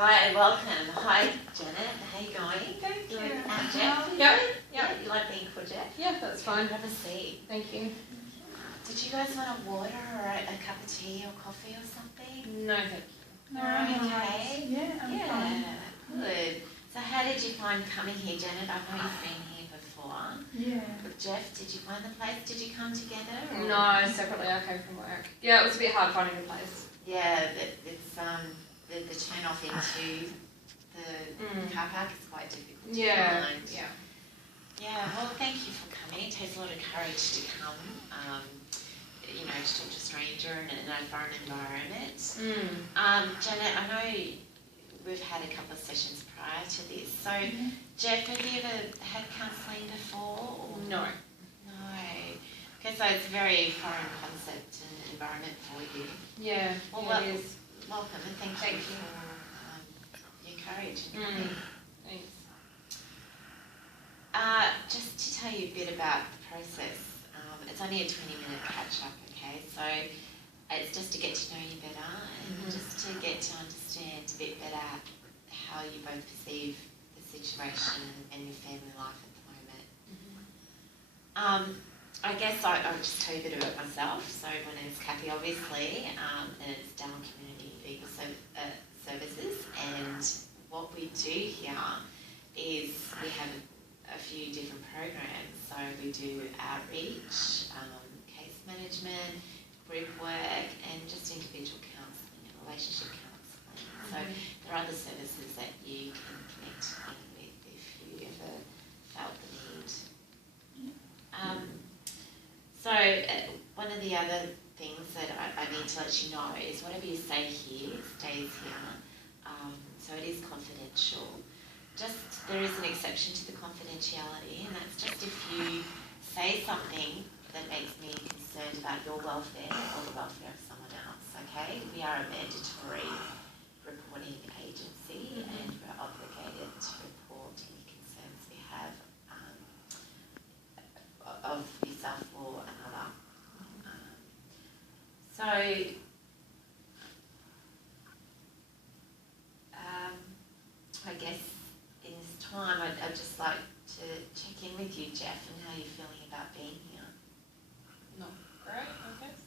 Hi, welcome. Hi, Janet. How you going? Thank you. Jeff? Yep. Yeah, you like being called Jeff? Yeah, that's fine. Have a seat. Thank you. Did you guys want a water or a cup of tea or coffee or something? No, thank you. No, okay. Yeah, I'm fine. Good. So how did you find coming here, Janet? I know you've been here before. Yeah. But Jeff, did you find the place? Did you come together? Or? No, separately. I came from work. Yeah, it was a bit hard finding a place. Yeah, it's the turn off into the car park is quite difficult to find. Yeah. Yeah, well, thank you for coming. It takes a lot of courage to come, to talk to a stranger in a foreign environment. Janet, I know we've had a couple of sessions prior to this. So, Jeff, have you ever had counselling before? Or? No. No. Okay, so it's a very foreign concept and environment for you. Yeah, Well, it is. Welcome and thank you for your courage. Thanks. Just to tell you a bit about the process, it's only a 20-minute catch-up, okay? So it's just to get to know you better and just to get to understand a bit better how you both perceive the situation and your family life at the moment. I guess I'll just tell you a bit about myself. So my name is Kathy, obviously, and it's Down Community Legal Services. And what we do here is we have a few different programs. So we do outreach, case management, group work, and just individual counselling and relationship counselling. So there are other services that you can connect in with if you ever felt the need. So one of the other things that I need to let you know is whatever you say here stays here. So it is confidential. There is an exception to the confidentiality, and that's just if you say something that makes me concerned about your welfare or the welfare of someone else, okay? We are a mandatory reporting agency and we're obligated to report any concerns we have of yourself or another. I guess in this time I'd just like to check in with you, Jeff, and how you're feeling about being here. Not great, I guess.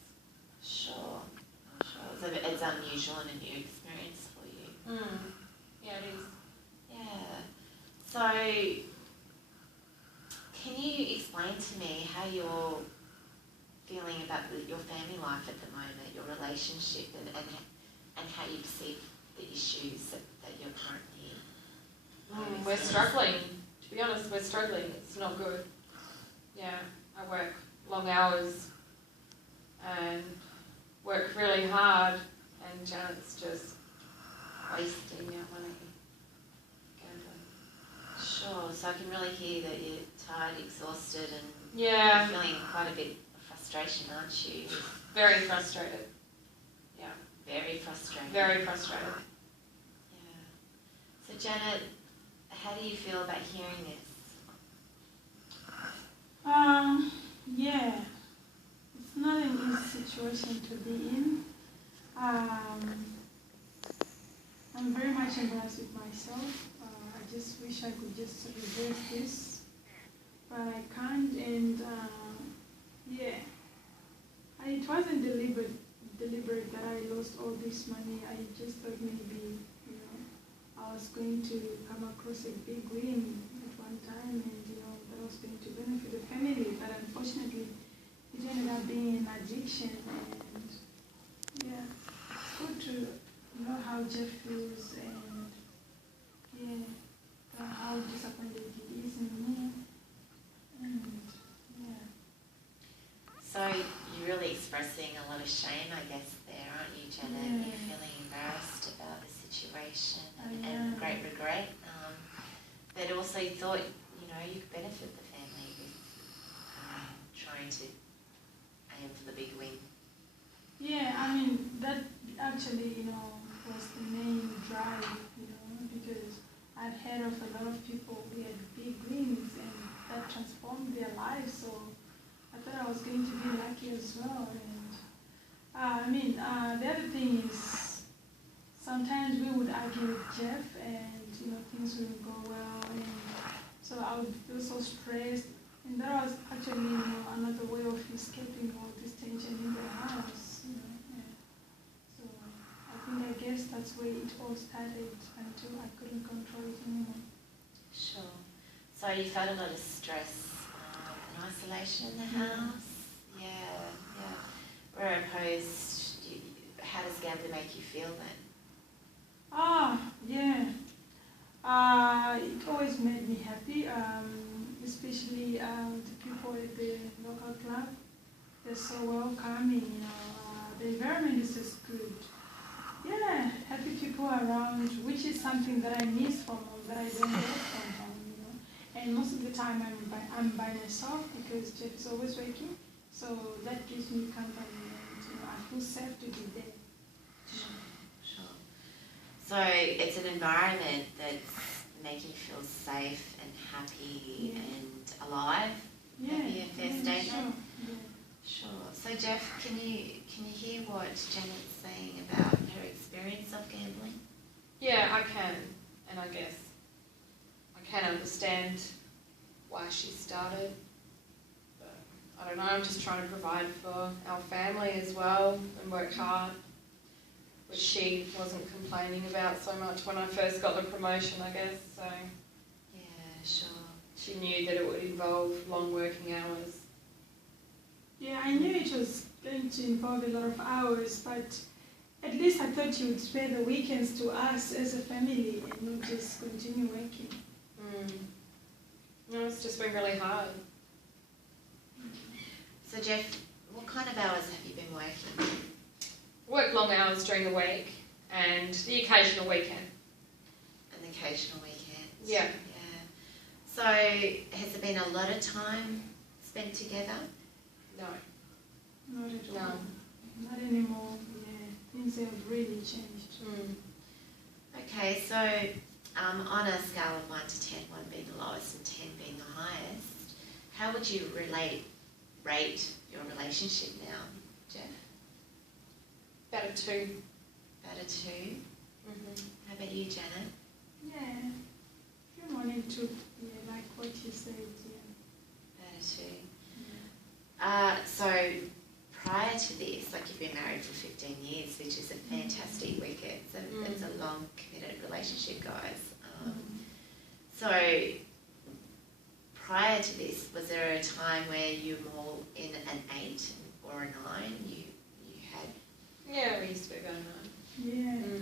Sure. It's unusual and a new experience for you. Yeah, it is. Yeah. So, can you explain to me how you're feeling about your family life at the moment, your relationship, and how you perceive the issues that you're currently we're struggling. To be honest, we're struggling. It's not good. Yeah, I work long hours and work really hard, and Janet's just wasting our money. Sure, so I can really hear that you're tired, exhausted, and you're feeling quite a bit of frustration, aren't you? Very frustrated. Yeah. Very frustrated. Very frustrated. Yeah. So Janet, how do you feel about hearing this? Yeah, it's not an easy situation to be in. I'm very much embarrassed with myself. I just wish I could just reverse this, but I can't. And it wasn't deliberate that I lost all this money. I just thought maybe I was going to come across a big win at one time, and that was going to benefit the family. But unfortunately, it ended up being an addiction. And yeah, it's good to know how Jeff feels and how disappointed he is in me. And yeah. So you're really expressing a lot of shame, I guess, there, aren't you, Janet? Yeah. You're feeling embarrassed about the situation and great regret. But also you thought, you could benefit the family with trying to aim for the big win. Yeah, I mean, that actually, was the main drive, because I'd heard of a lot of people who had big wins and that transformed their lives, so I thought I was going to be lucky as well. And the other thing is, sometimes we would argue with Jeff, and things wouldn't go well, and so I would feel so stressed. And that was actually another way of escaping all this tension in the house. Yeah. So I guess that's where it all started until I couldn't control it anymore. Sure. So you felt a lot of stress and isolation in the house? Yeah. Where opposed, how does gambling make you feel then? Yeah. It always made me happy, especially the people at the local club. They're so welcoming, the environment is just good. Yeah, happy people around, which is something that I miss from home, that I don't get from home. And most of the time I'm by myself because Jeff is always working, so that gives me company, and I feel safe to be there. Sure. So it's an environment that's making you feel safe and happy and alive. Yeah. Maybe a fair statement. Sure. Sure. So Jeff, can you hear what Janet's saying about her experience of gambling? Yeah, I can, and I guess I can understand why she started. But I don't know. I'm just trying to provide for our family as well and work hard, which she wasn't complaining about so much when I first got the promotion, I guess. So Yeah, sure. she knew that it would involve long working hours. Yeah, I knew it was going to involve a lot of hours, but at least I thought you would spare the weekends to us as a family and not just continue working. No, it's just been really hard. So Jeff, what kind of hours have you been working? Work long hours during the week and the occasional weekend. An occasional weekend? Yeah. So has there been a lot of time spent together? No. Not at all. No. Not anymore. Yeah, things have really changed. Okay, so on a scale of 1 to 10, 1 being the lowest and 10 being the highest, how would you rate your relationship now, Jeff? About a 2. About a 2? How about you, Janet? Yeah, if you wanted to, like what you said, About a 2. So prior to this, like you've been married for 15 years, which is a fantastic wicket. It's a long committed relationship, guys. So prior to this, was there a time where you were more in an 8 or a 9? You had. Yeah, we used to be about a 9.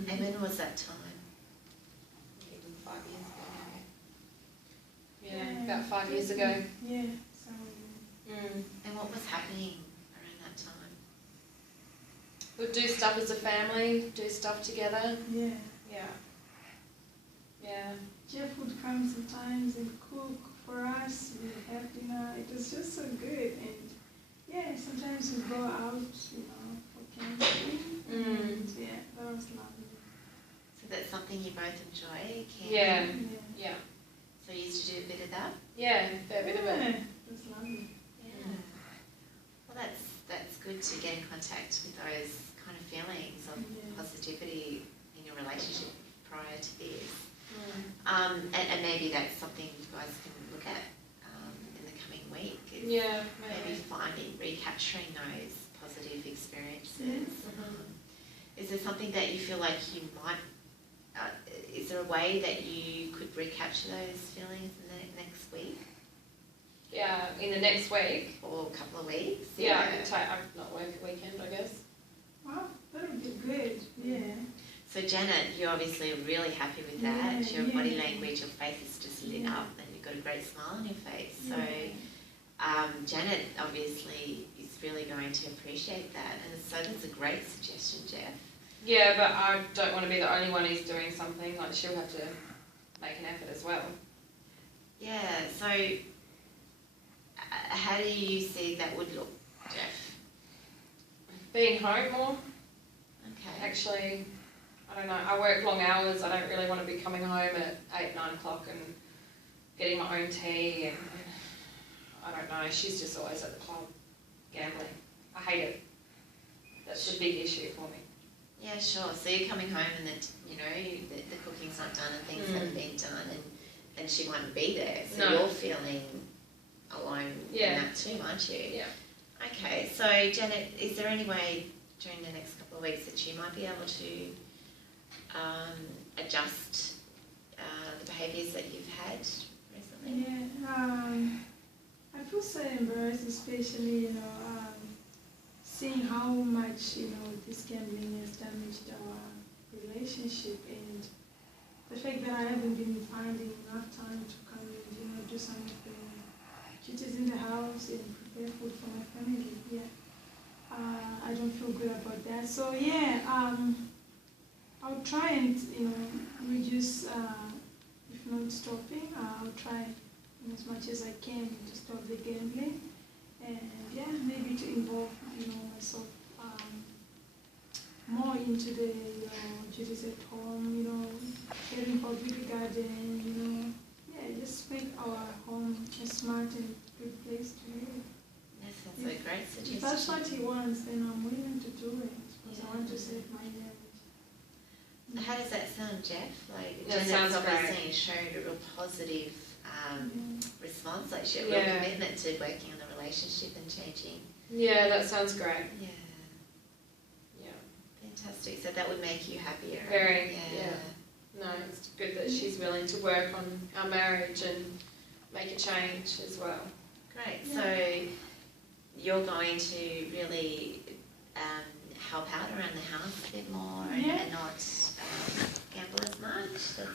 Yeah. And when was that time? Even 5 years ago. Yeah, about 5 years ago. Yeah, so. And what was happening around that time? We'd do stuff as a family, do stuff together. Yeah. Yeah. Jeff would come sometimes and cook for us. We'd have dinner. It was just so good. And yeah, sometimes we'd go out, for camping. And yeah, that was lovely. So that's something you both enjoy, camping? Yeah. So you used to do a bit of that? Yeah, a fair bit of it. It was lovely. Yeah. Well, that's good to get in contact with those kind of feelings of positivity in your relationship prior to this. And maybe that's something you guys can look at in the coming week. Yeah, maybe recapturing those positive experiences. Is there something that you feel like you might? Is there a way that you could recapture those feelings in the next week? Yeah, in the next week. Or a couple of weeks? Yeah, I'd not work a weekend, I guess. Wow, that would be good. Yeah. So Janet, you're obviously really happy with that. Your body language, your face is just lit up and you've got a great smile on your face. So Janet obviously is really going to appreciate that. And so that's a great suggestion, Jeff. Yeah, but I don't want to be the only one who's doing something. Like, she'll have to make an effort as well. Yeah, so how do you see that would look, Jeff? Being home more. Okay. Actually, I don't know. I work long hours. I don't really want to be coming home at 8, 9 o'clock and getting my own tea. And I don't know. She's just always at the club gambling. I hate it. That's a big issue for me. Yeah, sure. So you're coming home and the cooking's not done and things haven't been done, and she mightn't be there. So you're feeling alone in that too, aren't you? Yeah. Okay. So Janet, is there any way during the next couple of weeks that you might be able to adjust the behaviours that you've had recently? Yeah. I feel so embarrassed, especially seeing how much this gambling has damaged our relationship, and the fact that I haven't been finding enough time to come and do some of the duties in the house and prepare food for my family. Yeah, I don't feel good about that. So yeah, I'll try and reduce, if not stopping. I'll try as much as I can to stop the gambling, and yeah, maybe to involve myself more into the duties at home, caring for baby garden, just make our home a smart and good place to live. That sounds like a great suggestion. If that's what he wants, then I'm willing to do it, because I want to save my marriage. How does that sound, Jeff? Like, That Janet's sounds obviously showed a real positive response, like she had a real commitment to working on the relationship and changing. Yeah, that sounds great. Yeah. Yeah. Fantastic. So that would make you happier. Very, yeah. No, it's good that she's willing to work on our marriage and make a change as well. Great. So you're going to really help out around the house a bit more and not gamble as much.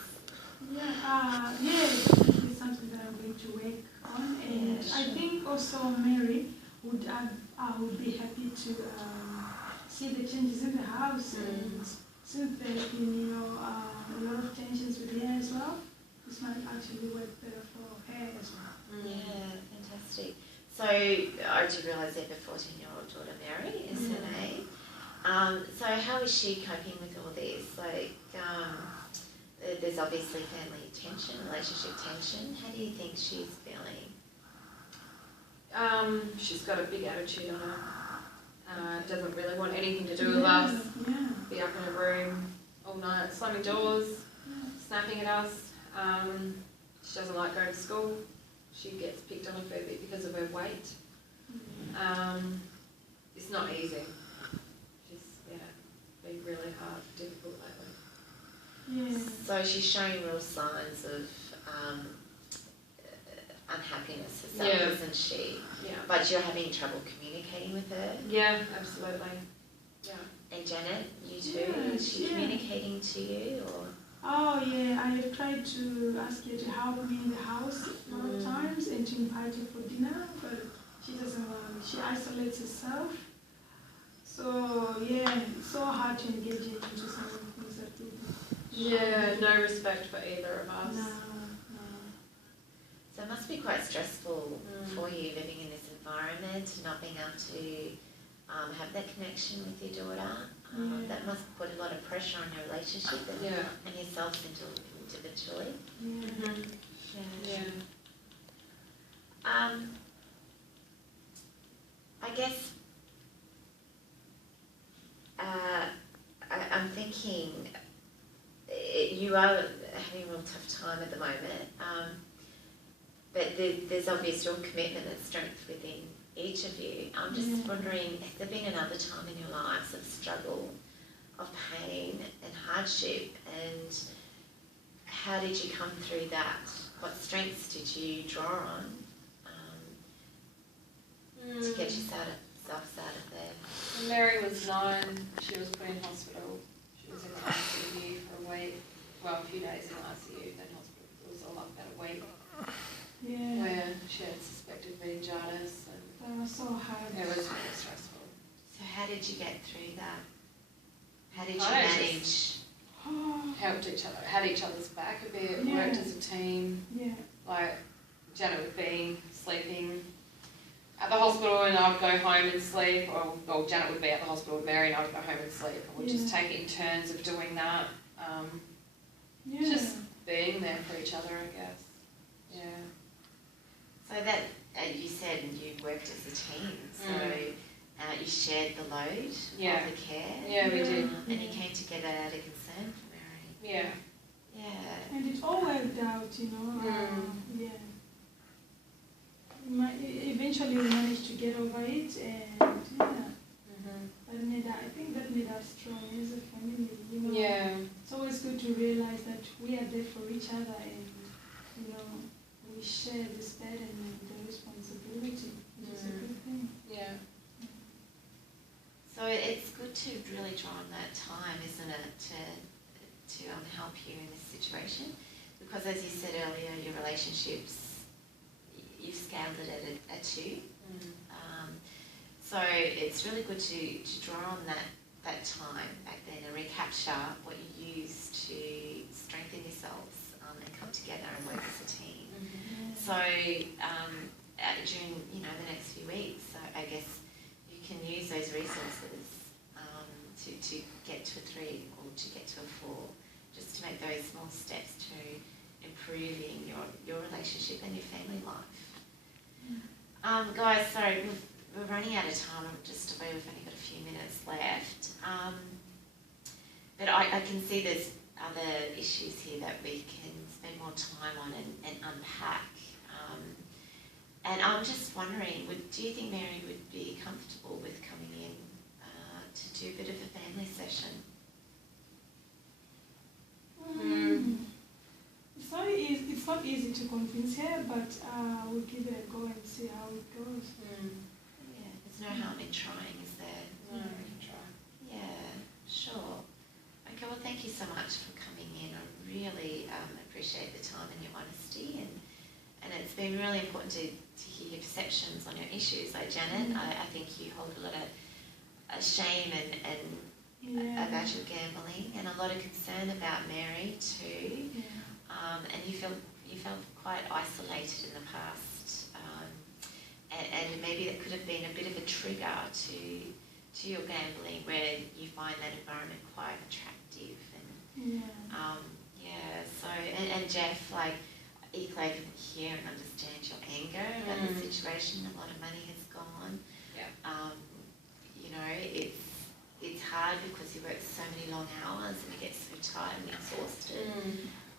It's something that I'm going to work on, and I think also Mary would be happy to see the changes in the house, and since there have been a lot of tensions with her as well, this might actually work better for her as well. Yeah, fantastic. So I do realise that the 14-year-old daughter Mary is her name. So how is she coping with all this? Like, there's obviously family tension, relationship tension. How do you think she's feeling? She's got a big attitude on her. Doesn't really want anything to do with us. Yeah. Be up in her room all night, slamming doors, snapping at us. She doesn't like going to school. She gets picked on a fair bit because of her weight. It's not easy. She's been really hard, difficult lately. Yeah. So she's showing real signs of unhappiness herself, isn't she? Yeah. But you're having trouble communicating with her? Yeah, absolutely. Yeah. And Janet, you too? Is she communicating to you? Or? Oh yeah, I have tried to ask her to help me in the house a lot of times and to invite her for dinner, but she doesn't want to. She isolates herself. So yeah, it's so hard to engage her into some of the things that we do. Yeah, no respect for either of us. No. So it must be quite stressful for you living in this environment, not being able to have that connection with your daughter. That must put a lot of pressure on your relationship and yourself individually. I guess I'm thinking you are having a real tough time at the moment, but there's obvious real commitment and strength within each of you. I'm just wondering, has there been another time in your lives of struggle, of pain and hardship, and how did you come through that? What strengths did you draw on to get yourself out of there? When Mary was 9, she was put in hospital. She was in the ICU for a week. Well, a few days in ICU, then hospital. It was all up about a week. Yeah. Where she had suspected meningitis. That was so hard. It was really stressful. So how did you get through that? How did you manage? Helped each other, had each other's back a bit, worked as a team. Yeah. Like, Janet would be sleeping at the hospital and I'd go home and sleep, or Janet would be at the hospital with Mary and I'd go home and sleep. And we'd just take it in turns of doing that. Just being there for each other, I guess. Yeah. So that, you said you worked as a team, so You shared the load Yeah. of the care. Yeah, we did. And you came together out of concern for Mary. Yeah. Yeah. And it all worked out, you know. Yeah. Eventually we managed to get over it, and yeah, I think that made us strong as a family, you know. Yeah. It's always good to realize that we are there for each other, and you know, we share this burden and the responsibility, which is a good thing. Yeah. So it's good to really draw on that time, isn't it, to help you in this situation? Because as you said earlier, your relationships, you've scaled it at a 2. So it's really good to draw on that time back then and recapture what you used to strengthen yourselves and come together and work as a team. So during the next few weeks, I guess you can use those resources to get to a 3 or to get to a 4, just to make those small steps to improving your relationship and your family life. Guys, sorry, we're running out of time. We've only got a few minutes left. But I can see there's other issues here that we can spend more time on and unpack. And I'm just wondering, do you think Mary would be comfortable with coming in to do a bit of a family session? It's not easy to convince her, but we'll give it a go and see how it goes. Yeah, there's no harm in trying, is there? No, we can try. Yeah, sure. Okay, well, thank you so much for coming in. I really appreciate the time and your honesty, and it's been really important to hear your perceptions on your issues. Like Janet, I think you hold a lot of shame and about your gambling, and a lot of concern about Mary too. And you felt quite isolated in the past, and maybe that could have been a bit of a trigger to your gambling, where you find that environment quite attractive. And so and Jeff, like, equally I can hear and understand your anger about the situation. A lot of money has gone. It's hard because you work so many long hours and you get so tired and exhausted.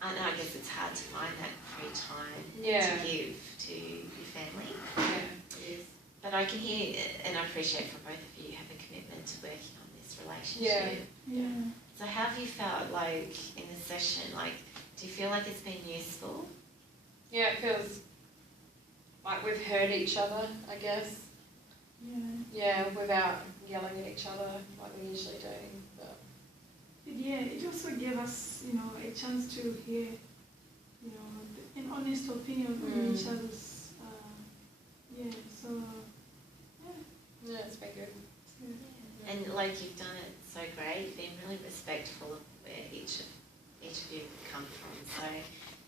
And I guess it's hard to find that free time to give to your family. Yeah, it is. But I can hear and I appreciate from both of you have a commitment to working on this relationship. Yeah. So how have you felt like in the session? Like, do you feel like it's been useful? Yeah, it feels like we've heard each other, I guess. Yeah, without yelling at each other like we usually do. But it also gave us, a chance to hear, an honest opinion on each other's. yeah, it's been good. Yeah. And like, you've done it so great. You've been really respectful of where each of you come from. So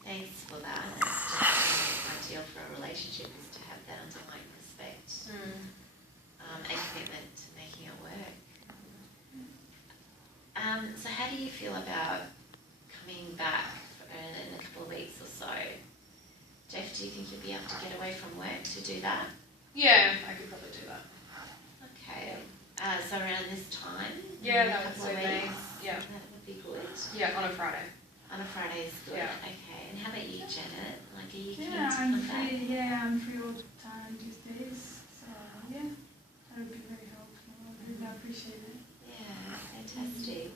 thanks for that. It's just ideal for a relationship is to have that underlying respect. And commitment to making it work. So how do you feel about coming back in a couple of weeks or so? Jeff, do you think you'll be able to get away from work to do that? Yeah, I could probably do that. Okay. So around this time? Yeah, in a that would couple of suit me. weeks? Yeah. That would be good. Yeah, on a Friday. On a Friday is good. Yeah. Okay. And how about you, Janet? Like, are you keen to I'm come back? free. Yeah, I'm free all the time these days. So that would be very helpful. I really appreciate it. Yeah, fantastic.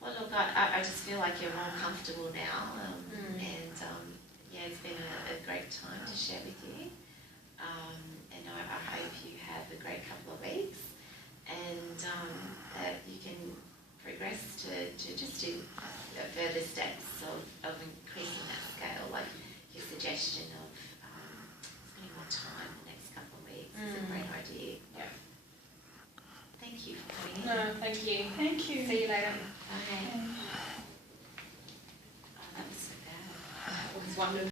Well, look, I just feel like you're more comfortable now, and it's been a great time to share with you. And I hope you have a great couple of weeks, and that you can progress to just do further steps of increasing that scale, like your suggestion of spending more time the next couple of weeks is a great idea. Yeah. Thank you for coming in. No, thank you. Thank you. See you later. Okay. Oh, that was so bad. It was wonderful.